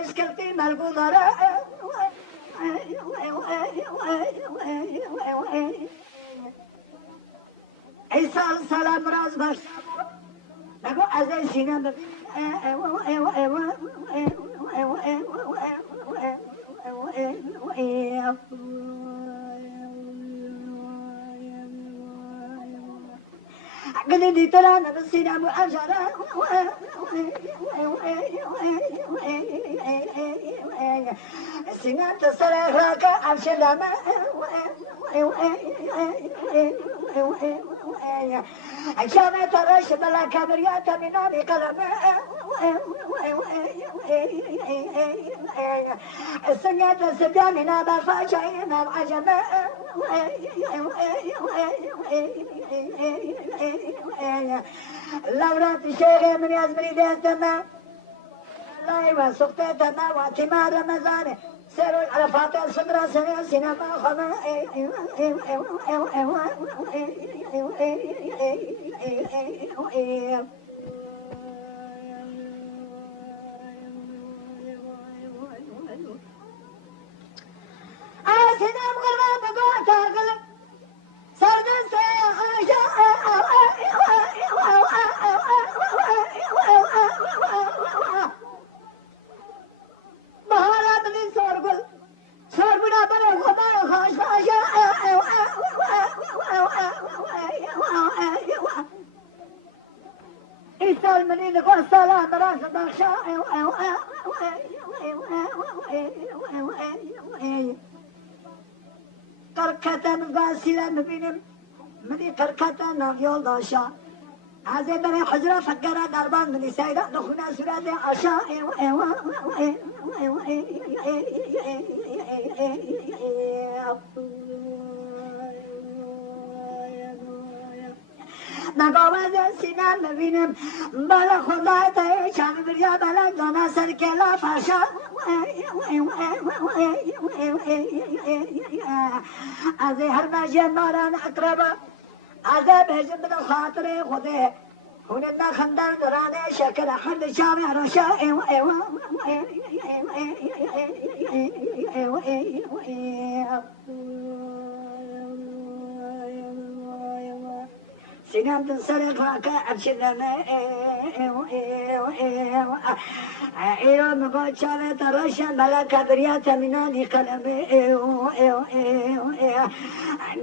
مشكلتي مالقدرة إيصال سلام راز باش نقول أزاي سينا قلني ترى أنا بالسينما مؤجرة سمعت صريخك أمشي لما عشان ترش بلا كبريات من أبي قلم سمعت سبيا من أبا فاشين العجم لورات الشيخ من يزمري ديستما لا يوسقت تما واتما رمضان سيروا العرفات الصدرة سنة سينما خما سينما غربة بقوة تغلق سردن بهارات من سورقل سوربنا بنا خما خاش إيصال منين قول سلام راس بخشا قركتن غاسلا مبينم مني قركتن يول داشا هذا بري حجرة فكرة دربان مني سيدة دخلنا سورة عشاء نقابل سینم ببینم بالا خدا تای چند بریا بالا دانا سر کلا فاشا از هر مجن ماران اقربا از بهجن بدو خاطر خوده هونه خندر درانه شکر حد شام رشا سینم دن سر خاک ابشدم ایران مگو چاله تراشن بلا کبریات منانی قلم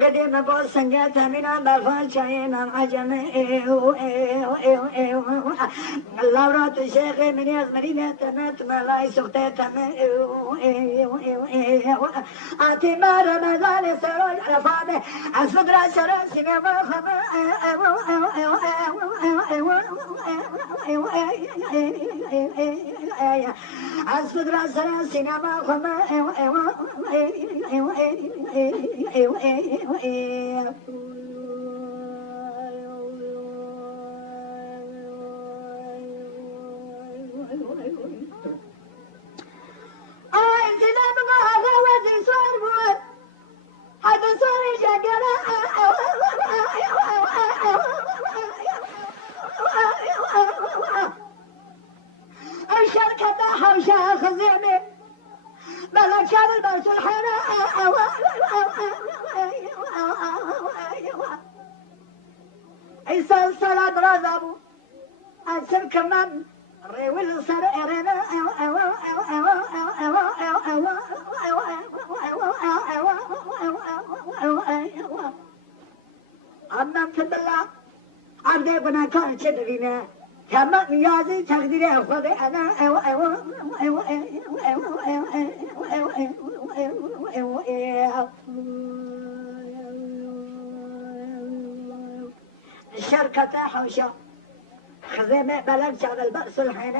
قدی مگو سنگت منان بفال چاین عجم لورات شیخ منی از مدینه تمت ملای سخته تم آتی ما رمضان سروج عرفانه از فدرا سران سینم خمه از فدرا سران سینما خما الشركة حوشة خزيمة بلد شاب البرس الحنا عيسى الصلاة رزابو أنسل كمان ريول صار إرنا أمام تبلا عبدي بنا كان شدرينا كما نيازي تقديري أخذ أنا الشركة حوشة خزيمة بلد شغل البأس الحين